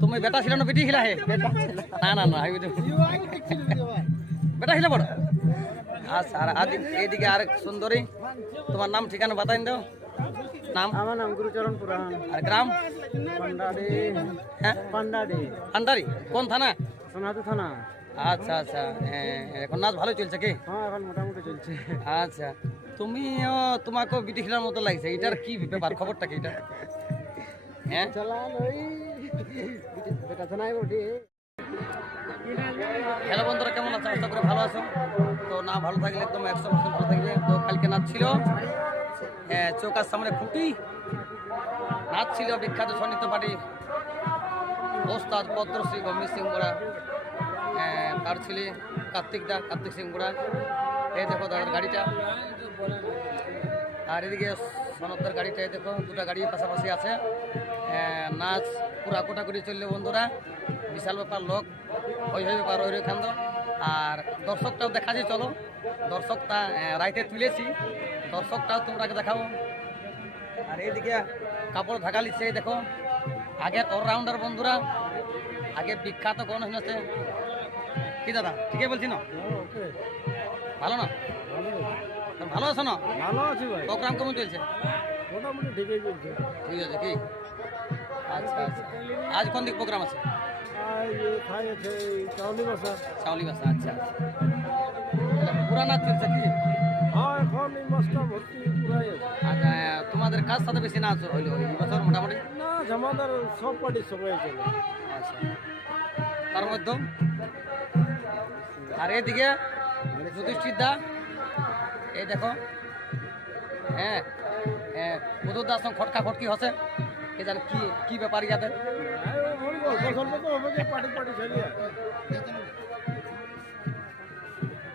তুমি বেটা ছিল না বেটি খিলা হে না না না বেটা ছিল বড় আচ্ছা আর এদিকে আরেক সুন্দরী তোমার নাম ঠিকানা বাতাইন দাও নাম আমার নাম গুরুচরণ পুরাণ আর গ্রাম পান্ডাডি হ্যাঁ পান্ডাডি আন্দারি কোন থানা সোনাদু থানা। আচ্ছা আচ্ছা এখন নাচ ভালো চলছে কি হ্যাঁ এখন মোটামুটি চলছে। আচ্ছা তুমিও তোমাকে বিটি খেলার মতো লাগছে এটার কি ব্যাপার খবরটা কি এটা হ্যাঁ চালান ওই বেটা থানায় বটে। হ্যালো বন্ধুরা কেমন আছো আশা করি ভালো আছো তো না ভালো থাকলে একদম 100% ভালো থাকবে তো কালকে নাচ ছিল চৌকার সামনে খুঁটি নাচ ছিল বিখ্যাত সন্নিহিত পার্টি ওস্তাদ পদ্মশ্রী গম্ভীর সিং গোড়া তার ছেলে কার্তিক সিং গোড়া এই দেখো তাদের গাড়িটা আর এদিকে সনদের গাড়িটা এই দেখো দুটা গাড়ি পাশাপাশি আছে নাচ পুরা কোটাকুটি চললে বন্ধুরা বিশাল ব্যাপার লোক ওই ব্যাপার ওই খান্দ আর দর্শকটাও দেখা যায় চলো দর্শকটা রাইতে তুলেছি দর্শকটাও তোমরাকে দেখাবো আর এইদিকে কাপড় ঢাকা লিখছে দেখো আগের অলরাউন্ডার বন্ধুরা আগে বিখ্যাত কোন হচ্ছে কি দাদা ঠিকই বলছি না ভালো না ভালো আছো না ভালো আছি ভাই। প্রোগ্রাম কেমন চলছে মোটামুটি ঠিকই চলছে। ঠিক আছে কি আচ্ছা আচ্ছা আজ কোন দিক প্রোগ্রাম আছে আর খাই আছে চাউলি বসা। চাউলি বাসা আচ্ছা আচ্ছা পুরা নাচ চলছে কি হ্যাঁ এখন এই মাছটা ভর্তি পুরাই আছে। আর তোমাদের কাজ সাথে বেশি নাচ হইলো এই বছর মোটামুটি না জামাদার সব পার্টি সবাই চলে। আচ্ছা তার মধ্যে আর এদিকে যুধিষ্ঠির দা এই দেখো হ্যাঁ মধুর দাস খটকা খটকি হচ্ছে এ জান কি কি ব্যাপার ইয়াদের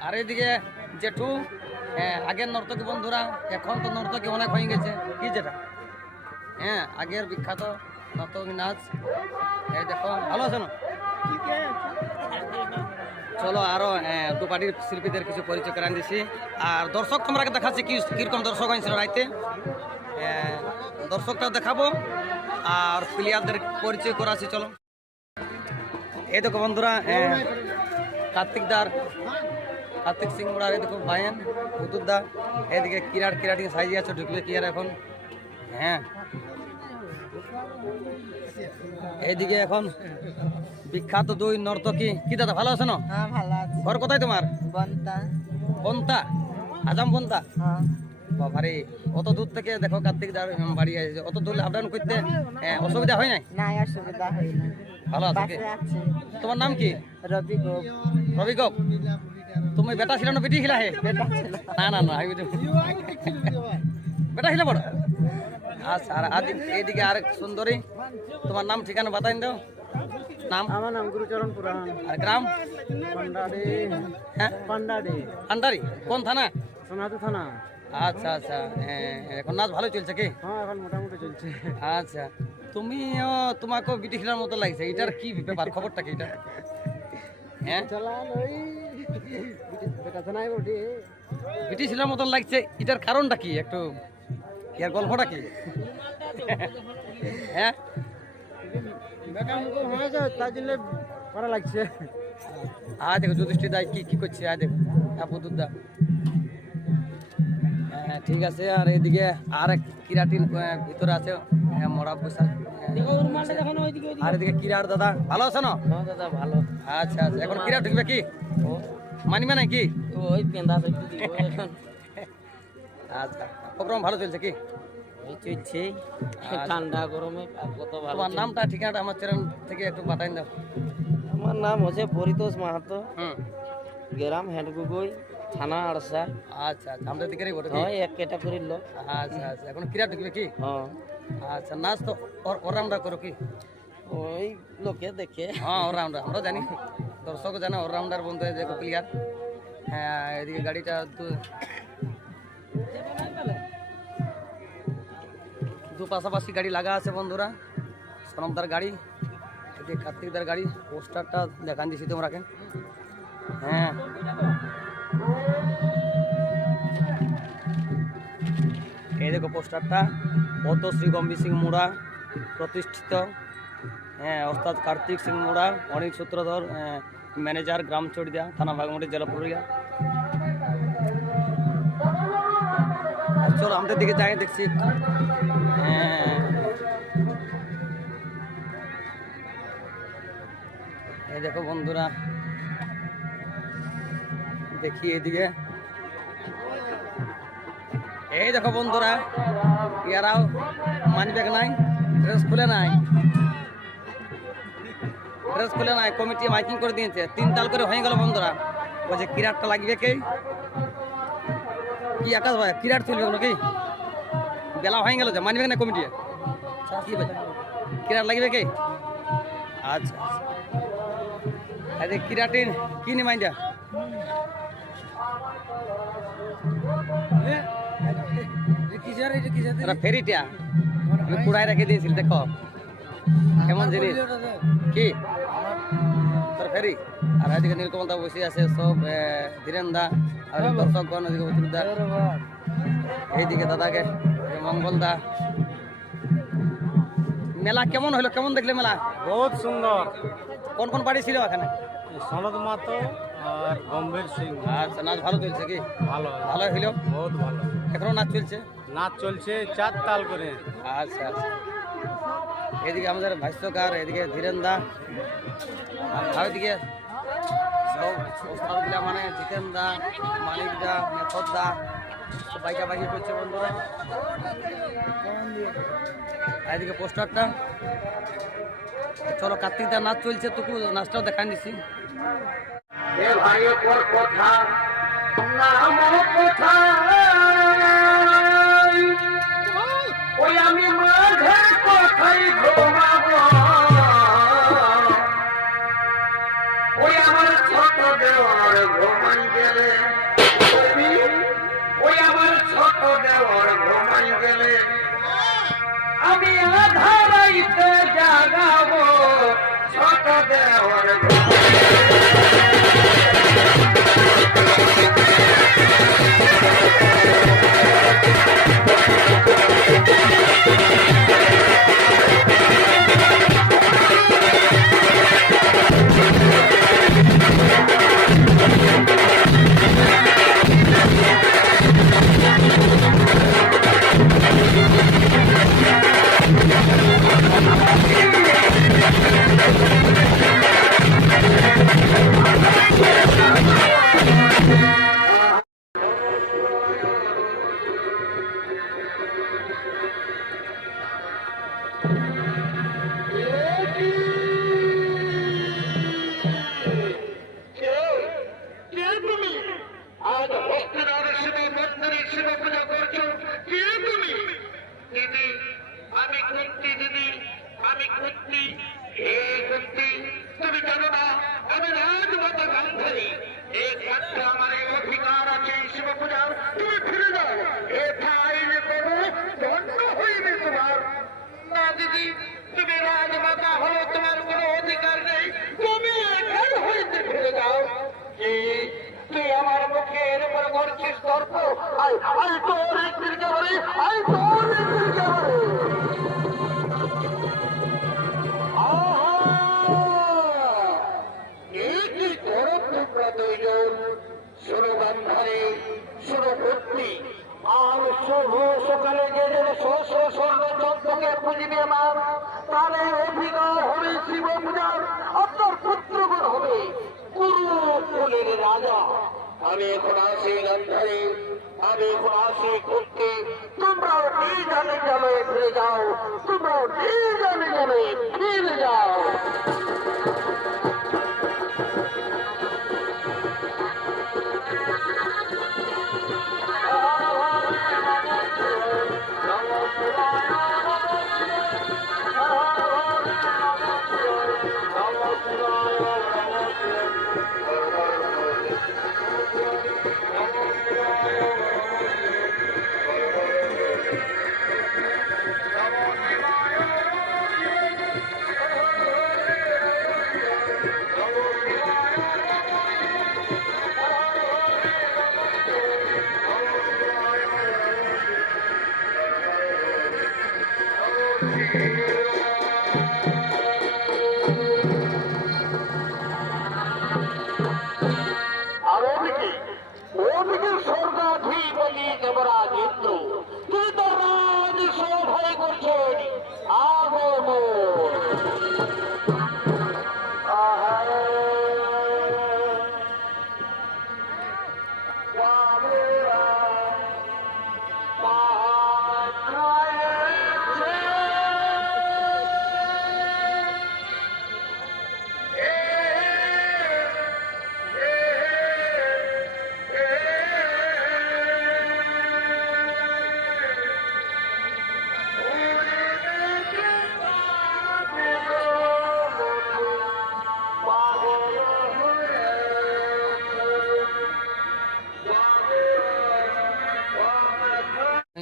আর এদিকে জেঠু আগের নর্তকী বন্ধুরা এখন তো নর্তকী অনেক হয়ে গেছে কি যেটা আগের বিখ্যাত নর্তকী নাচ এই দেখো ভালো আছে না চলো আরো দু পার্টির শিল্পীদের কিছু পরিচয় করে দিছি আর দর্শক তোমরা দেখাচ্ছি কিরকম দর্শক হয়েছিল রাইতে দর্শকটাও দেখাবো আর প্লেয়ারদের পরিচয় করাছি চলো এই দেখো বন্ধুরা কার্তিক সিং মোড়ার এই দেখো ভাইয়েন হুতুরদা এদিকে কিরাটি সাইজে আছে ঢুকবে কিয়ার এখন এইদিকে এখন বিখ্যাত দুই নর্তকী কি দাদা ভালো আছে না ঘর কোথায় তোমার বন্তা আজাম বন্তা বাবারে অত দূর থেকে দেখো কার্তিক দার বাড়ি আছে অত দূর আপ ডাউন করতে অসুবিধা হয় নাই ভালো আছে কি তোমার নাম কি রবি গোপ তুমি বেটা ছিল না বেটি খিলা হে না না না বেটা ছিল বড় আচ্ছা আর এইদিকে আরেক সুন্দরী তোমার নাম ঠিকানা বাতাইন দাও নাম আমার নাম গুরুচরণ পুরাণ আর গ্রাম পান্ডাডি পান্ডাডি আন্দারি কোন থানা সোনাদু থানা। আচ্ছা আচ্ছা এখন নাচ ভালো চলছে কি হ্যাঁ এখন মোটামুটি চলছে। আচ্ছা তুমিও তোমাকে বিটি খেলার মতো লাগছে এটার কি ব্যাপার খবরটা কি এটা চালান ওই বেটা থানায় বটে। বিটি খেলার মতন লাগছে এটার কারণটা কি একটু এর গল্পটা কি বেটা মুখ হয়েছে তার জন্য করা লাগছে। দেখো যুধিষ্ঠির দায় কি করছে দেখো পুতুরদা ঠিক আছে আর এদিকে আর এক কিরাটির ভিতরে আছে মরা বসা আর এদিকে কিরার দাদা ভালো আছে না দাদা ভালো। আচ্ছা আচ্ছা এখন কিরা ঢুকবে কি মানিবে নাকি ওই পেন্দা আচ্ছা প্রোগ্রাম ভালো চলছে কি চলছে ঠান্ডা গরমে কত ভালো। তোমার নামটা ঠিকানাটা আমার চ্যানেল থেকে একটু বাতাই দাও আমার নাম হচ্ছে পরিতোষ মাহাতো গ্রাম হেডগুগই থানা আড়সা। আচ্ছা আচ্ছা আমাদের দিকেরই বটে হয় এক ক্যাটাগরির লোক। আচ্ছা আচ্ছা এখন কিরা ঢুকবে কি হ্যাঁ আচ্ছা নাচ তো অলরাউন্ডার করো কি ওই লোকে দেখে হ্যাঁ অলরাউন্ডার আমরা জানি দর্শক জানে অলরাউন্ডার বন্ধু দেখো প্লেয়ার এদিকে গাড়িটা দু পাশাপাশি গাড়ি লাগা আছে বন্ধুরা সনমদার গাড়ি এদিকে কার্তিকদার গাড়ি পোস্টারটা দেখান দিছি তোমরাকে এই দেখো পোস্টারটা পদ্মশ্রী গম্ভীর সিং মোড়া প্রতিষ্ঠিত ওস্তাদ কার্তিক সিং মোড়া, অনিল সূত্রধর, ম্যানেজার, গ্রাম চড়িয়া, থানা বাগমুড়ি, জেলা পুরুলিয়া। চলো আমাদের দিকে যাই, দেখছি। এই দেখো বন্ধুরা, দেখি এদিকে। এই দেখো বন্ধুরা, ইয়ারাও মানি ব্যাগ নাই, ড্রেস খুলে নাই, কমিটি মাইকিং করে দিয়েছে। 3 তাল করে হয়ে গেল বন্ধুরা। বলছে কিরাটটা লাগবে কে, কি আকাশ ভাই কিরাট চলবে নাকি? বেলা হয়ে গেল যে মানি ব্যাগ না কমিটি, কি ভাই কিরাট লাগবে কে? আচ্ছা আচ্ছা, কিরাটিন কি নি মাইন্ডা ফেরিটা আমি কুড়ায় রেখে দিয়েছিল, দেখো কেমন জিনিস কি তোর ফেরি। আর এদিকে নীলকমলদা বসে আছে, সব ধীরেন্দা আর দর্শকগণ, ওদিকে অতিরিক্তা, এইদিকে দাদাকে মঙ্গলদা। মেলা কেমন হলো, কেমন দেখলে মেলা? বহুত সুন্দর। কোন কোন বাড়ি ছিল এখানে? সনদ মাতো আর গম্ভীর সিং। আচ্ছা, নাচ ভালো চলছে কি? ভালো ভালো হইলো, বহুত ভালো। এখনো নাচ চলছে? নাচ চলছে 4 তাল করে। আচ্ছা আচ্ছা, এদিকে আমাদের ভাষ্যকার, এদিকে ধীরেন্দা, আর এদিকে সব ওস্তাদগুলা মানে জিতেন দা, মানিক দা, মেথর দা, বাইকা বাইকি করছে বন্ধুরা। এদিকে পোস্টারটা। চলো কার্তিক দা নাচ চলছে, তোকে নাচটাও দেখা নিচ্ছি। ওই আমি মাঝের কোথায় ঘুমাবো, ওই আমার ছোট দেওয়ার ঘুমাই গেলে, ওই আমার ছোট দেওয়ার ঘুমাই গেলে, আমি আধারাইতে জাগাবো ছোট দেওয়ার সকালে যে স্বর্ণ চন্দ্রকে পুজিবে আমার, তারে অভিনয় হবে শিব পূজার, আপনার পুত্রগণ হবে কুরুকুলের রাজা। আমি এখন আসি গান্ধারী, আমি এখন আসি করতে, তোমরাও নিজ জানে জানে ফিরে যাও, তোমরাও নিজ জানে জানে ফিরে যাও। আর ওদিকে স্বর্গাধিপতি দেবরাজ ইন্দ্র তিনি তো রাজ সভায় করছেন আগমন।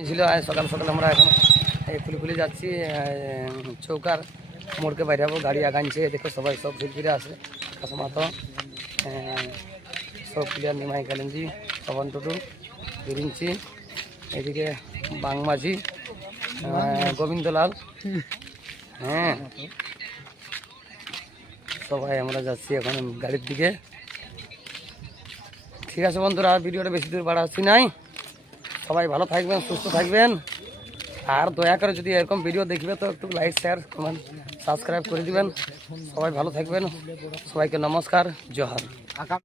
ছিল আজ সকাল সকাল আমরা এখন এই খুলি যাচ্ছি চৌকার মোড়কে বাইরে যাবো, গাড়ি আগানছে দেখো সবাই, সব শিল্পীরা আছে, কাসমাতো সব প্লেয়ার, নিমাই কালেঞ্জি, পবন টুটু, বিরিঞ্চি, এদিকে বাংমাঝি, গোবিন্দলাল, হ্যাঁ সবাই আমরা যাচ্ছি এখন গাড়ির দিকে। ঠিক আছে বন্ধুরা, ভিডিওটা বেশি দূর বাড়াচ্ছি নাই, সবাই ভালো থাকবেন, সুস্থ থাকবেন, আর দয়া করে যদি এরকম ভিডিও দেখবে তো একটু লাইক শেয়ার কমেন্ট সাবস্ক্রাইব করে দিবেন। সবাই ভালো থাকবেন, সবাইকে নমস্কার, জোহার।